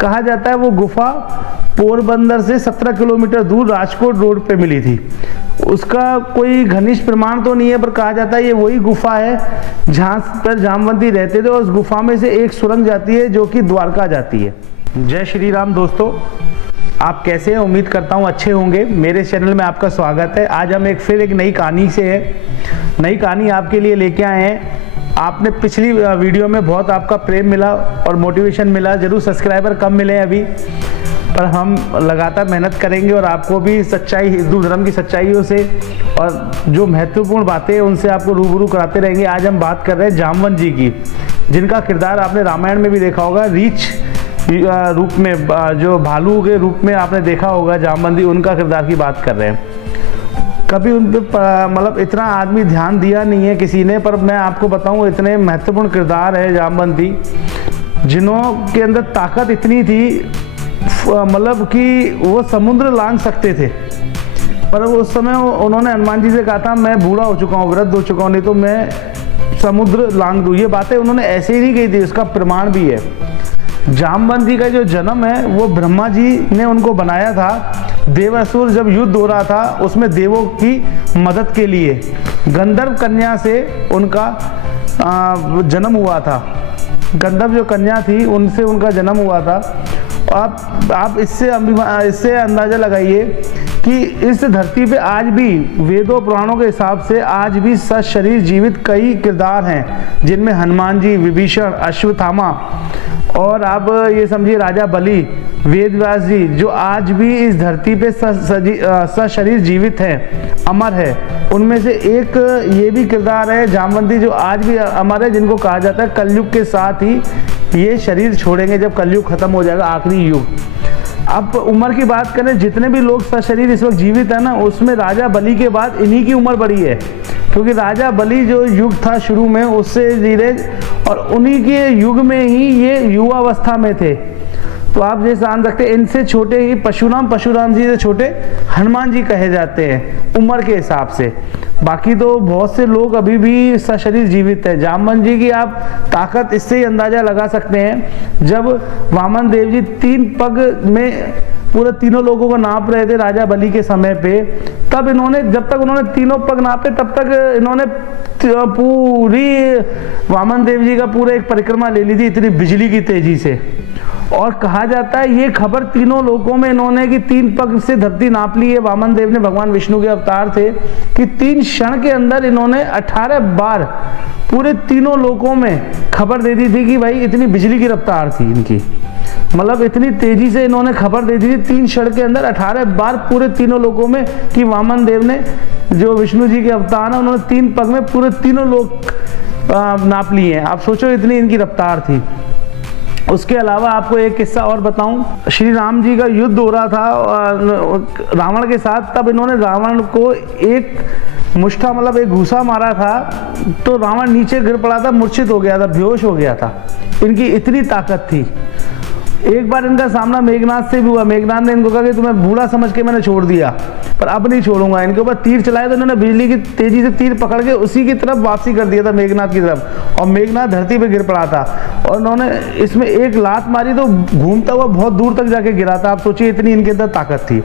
कहा जाता है वो गुफा पोरबंदर से 17 किलोमीटर दूर राजकोट रोड पे मिली थी। उसका कोई घनिष्ठ प्रमाण तो नहीं है, पर कहा जाता है ये वही गुफा है जहाँ पर जामवंती रहते थे, और उस गुफा में से एक सुरंग जाती है जो कि द्वारका जाती है। जय श्री राम दोस्तों, आप कैसे हैं? उम्मीद करता हूँ अच्छे होंगे। मेरे चैनल में आपका स्वागत है। आज हम फिर एक नई कहानी से है, नई कहानी आपके लिए लेके आए हैं। आपने पिछली वीडियो में बहुत आपका प्रेम मिला और मोटिवेशन मिला। जरूर सब्सक्राइबर कम मिले अभी, पर हम लगातार मेहनत करेंगे और आपको भी सच्चाई, हिंदू धर्म की सच्चाइयों से और जो महत्वपूर्ण बातें हैं उनसे आपको रूबरू कराते रहेंगे। आज हम बात कर रहे हैं जामवंत जी की, जिनका किरदार आपने रामायण में भी देखा होगा। रीछ रूप में, जो भालू के रूप में आपने देखा होगा जामवंती, उनका किरदार की बात कर रहे हैं। कभी उन पर मतलब इतना आदमी ध्यान दिया नहीं है किसी ने, पर मैं आपको बताऊं इतने महत्वपूर्ण किरदार है जामवंती, जिन्हों के अंदर ताकत इतनी थी मतलब कि वो समुद्र लांघ सकते थे। पर उस समय उन्होंने हनुमान जी से कहा था मैं बूढ़ा हो चुका हूँ, वृद्ध हो चुका हूँ, नहीं तो मैं समुद्र लांघ दूँ। ये बातें उन्होंने ऐसे ही नहीं कही थी, उसका प्रमाण भी है। जामवंती का जो जन्म है वो ब्रह्मा जी ने उनको बनाया था। देवासुर जब युद्ध हो रहा था उसमें देवों की मदद के लिए गंधर्व कन्या से उनका जन्म हुआ था। गंधर्व जो कन्या थी उनसे उनका जन्म हुआ था। आप इससे अंदाजा लगाइए कि इस धरती पे आज भी वेदों पुराणों के हिसाब से आज भी सशरीर जीवित कई किरदार हैं, जिनमें हनुमान जी, विभीषण, अश्वत्थामा और आप ये समझिए राजा बलि, वेदव्यास जी, जो आज भी इस धरती पे सशरीर जीवित हैं, अमर है। उनमें से एक ये भी किरदार है जामवंती, जो आज भी अमर है, जिनको कहा जाता है कलयुग के साथ ही ये शरीर छोड़ेंगे, जब कलयुग खत्म हो जाएगा, आखिरी युग। अब उम्र की बात करें, जितने भी लोग सशरीर इस वक्त जीवित है ना, उसमें राजा बलि के बाद इन्हीं की उम्र बड़ी है, क्योंकि राजा बलि जो युग था शुरू में, उससे धीरे और उन्हीं के युग में ही ये युवावस्था में थे। तो आप ये जान सकते हैं, इनसे छोटे ही परशुराम जी से छोटे हनुमान जी कहे जाते हैं उम्र के हिसाब से। बाकी तो बहुत से लोग अभी भी सशरीर जीवित है। जामवंत जी की आप ताकत इससे ही अंदाजा लगा सकते हैं, जब वामन देव जी 3 पग में पूरे तीनों लोगों को नाप रहे थे राजा बलि के समय पे, तब इन्होंने, जब तक उन्होंने तीनों पग नापे तब तक इन्होंने पूरी वामन देव जी का पूरा एक परिक्रमा ले ली थी, इतनी बिजली की तेजी से। और कहा जाता है ये खबर तीनों लोकों में इन्होंने कि 3 पग से धरती नाप ली है। वामन देव ने भगवान विष्णु के अवतार थे कि 3 क्षण के अंदर इन्होंने 18 बार पूरे तीनों लोकों में खबर दे दी थी कि भाई इतनी बिजली की रफ्तार थी इनकी, मतलब इतनी तेजी से इन्होंने खबर दे दी थी 3 क्षण के अंदर 18 बार पूरे तीनों लोकों में, कि वामन देव ने, जो विष्णु जी के अवतार है, उन्होंने 3 पग में पूरे तीनों लोक नाप लिए हैं। आप सोचो इतनी इनकी रफ्तार थी। उसके अलावा आपको एक किस्सा और बताऊं, श्री राम जी का युद्ध हो रहा था रावण के साथ, तब इन्होंने रावण को एक मुष्ठा, मतलब एक घूसा मारा था, तो रावण नीचे गिर पड़ा था, मूर्छित हो गया था, बेहोश हो गया था। इनकी इतनी ताकत थी। एक बार इनका सामना मेघनाथ से भी हुआ। मेघनाथ ने इनको कहा कि तुम्हें बूढ़ा समझ के मैंने छोड़ दिया, पर अब नहीं छोड़ूंगा। इनके ऊपर तीर चलाया तो इन्होंने बिजली की तेजी से तीर पकड़ के उसी की तरफ वापसी कर दिया था, मेघनाथ की तरफ, और मेघनाथ धरती पे गिर पड़ा था। और उन्होंने इसमें एक लात मारी तो घूमता हुआ बहुत दूर तक जाके गिरा था। आप सोचिए इतनी इनके अंदर ताकत थी।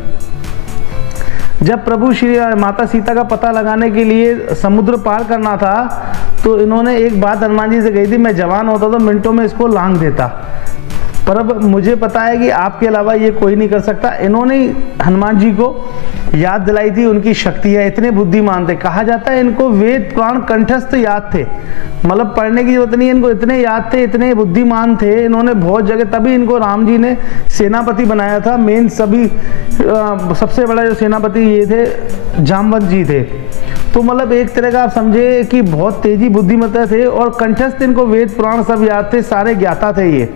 जब प्रभु श्री माता सीता का पता लगाने के लिए समुद्र पार करना था, तो इन्होंने एक बात हनुमान जी से कही थी, मैं जवान होता तो मिनटों में इसको लांघ देता, पर अब मुझे पता है कि आपके अलावा ये कोई नहीं कर सकता। इन्होंने हनुमान जी को याद दिलाई थी उनकी शक्तियाँ। इतने बुद्धिमान थे, कहा जाता है इनको वेद पुराण कंठस्थ याद थे, मतलब पढ़ने की जरूरत नहीं, इनको इतने याद थे, इतने बुद्धिमान थे। इन्होंने बहुत जगह, तभी इनको राम जी ने सेनापति बनाया था। मेन सबसे बड़ा जो सेनापति ये थे जामवंत जी थे। तो मतलब एक तरह का आप समझे कि बहुत तेजी बुद्धिमत्ता थे, और कंठस्थ इनको वेद पुराण सब याद थे, सारे ज्ञाता थे ये।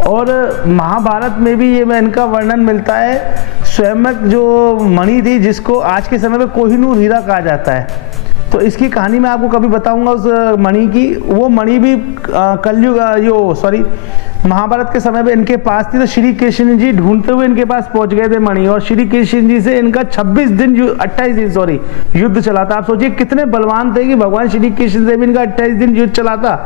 और महाभारत में भी ये इनका वर्णन मिलता है। स्वयं जो मणि थी, जिसको आज के समय में कोहिनूर हीरा कहा जाता है, तो इसकी कहानी मैं आपको कभी बताऊंगा उस मणि की। वो मणि भी महाभारत के समय में इनके पास थी, तो श्री कृष्ण जी ढूंढते हुए इनके पास पहुंच गए थे मणि, और श्री कृष्ण जी से इनका 28 दिन युद्ध चला था। आप सोचिए कितने बलवान थे कि भगवान श्री कृष्ण से भी इनका 28 दिन युद्ध चला था।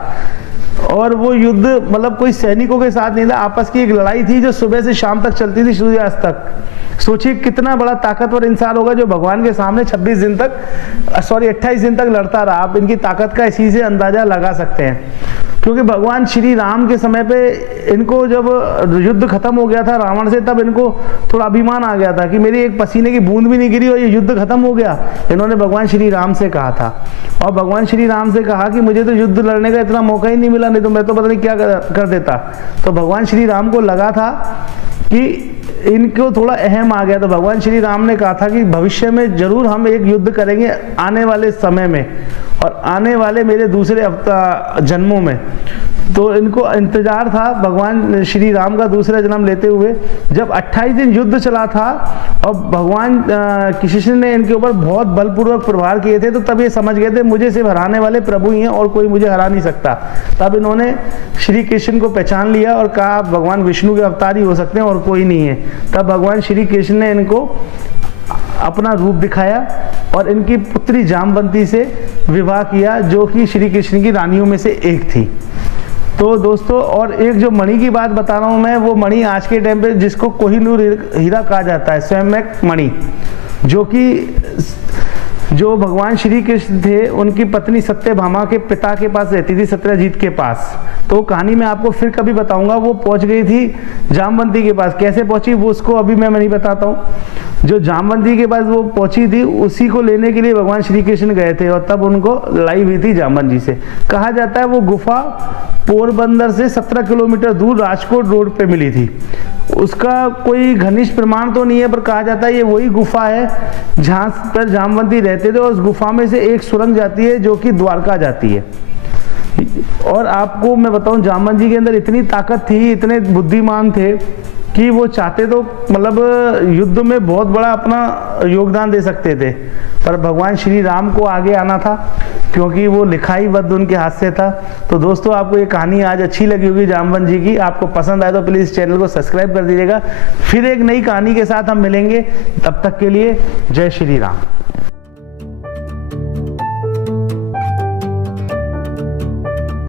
और वो युद्ध मतलब कोई सैनिकों के साथ नहीं था, आपस की एक लड़ाई थी जो सुबह से शाम तक चलती थी, सूर्यास्त तक। सोचिए कितना बड़ा ताकतवर इंसान होगा जो भगवान के सामने 28 दिन तक लड़ता रहा। आप इनकी ताकत का इसी से अंदाजा लगा सकते हैं, क्योंकि भगवान श्री राम के समय पे इनको जब युद्ध खत्म हो गया था रावण से, तब इनको थोड़ा अभिमान आ गया था कि मेरी एक पसीने की बूंद भी नहीं गिरी और ये युद्ध खत्म हो गया। इन्होंने भगवान श्री राम से कहा था, और भगवान श्री राम से कहा कि मुझे तो युद्ध लड़ने का इतना मौका ही नहीं मिला, नहीं तो मैं तो पता नहीं क्या कर देता। तो भगवान श्री राम को लगा था कि इनको थोड़ा अहम आ गया, तो भगवान श्री राम ने कहा था कि भविष्य में जरूर हम एक युद्ध करेंगे आने वाले समय में और आने वाले मेरे दूसरे जन्मों में। तो इनको इंतजार था भगवान श्री राम का दूसरा जन्म लेते हुए। जब 28 दिन युद्ध चला था और भगवान कृष्ण ने इनके ऊपर बहुत बलपूर्वक प्रहार किए थे, तो तब ये समझ गए थे मुझे सिर्फ हराने वाले प्रभु ही हैं और कोई मुझे हरा नहीं सकता। तब इन्होंने श्री कृष्ण को पहचान लिया और कहा भगवान विष्णु के अवतार ही हो सकते हैं और कोई नहीं है। तब भगवान श्री कृष्ण ने इनको अपना रूप दिखाया और इनकी पुत्री जामवंती से विवाह किया, जो कि श्री कृष्ण की रानियों में से एक थी। तो दोस्तों, और एक जो मणि की बात बता रहा हूँ मैं, वो मणि आज के टाइम पे जिसको कोहिनूर हीरा कहा जाता है, स्वयंवैक मणि, जो भगवान श्री कृष्ण थे उनकी पत्नी सत्यभामा के पिता के पास रहती थी, सत्यजीत के पास। तो कहानी मैं आपको फिर कभी बताऊंगा। वो पहुंच गई थी जामवंती के पास, कैसे पहुंची वो उसको अभी मैं नहीं बताता हूँ। जो जामवंती के पास वो पहुंची थी, उसी को लेने के लिए भगवान श्री कृष्ण गए थे और तब उनको लड़ाई हुई थी जामवंती से। कहा जाता है वो गुफा पोरबंदर से 17 किलोमीटर दूर राजकोट रोड पे मिली थी। उसका कोई घनिष्ठ प्रमाण तो नहीं है, पर कहा जाता है ये वही गुफा है जहाँ पर जामवंती रहते थे, और उस गुफा में से एक सुरंग जाती है जो कि द्वारका जाती है। और आपको मैं बताऊं, जामवंती के अंदर इतनी ताकत थी, इतने बुद्धिमान थे कि वो चाहते तो मतलब युद्ध में बहुत बड़ा अपना योगदान दे सकते थे, पर भगवान श्री राम को आगे आना था क्योंकि वो लिखाई बद्ध उनके हाथ से था। तो दोस्तों, आपको ये कहानी आज अच्छी लगी होगी जामवंत जी की। आपको पसंद आए तो प्लीज़ चैनल को सब्सक्राइब कर दीजिएगा। फिर एक नई कहानी के साथ हम मिलेंगे, तब तक के लिए जय श्री राम।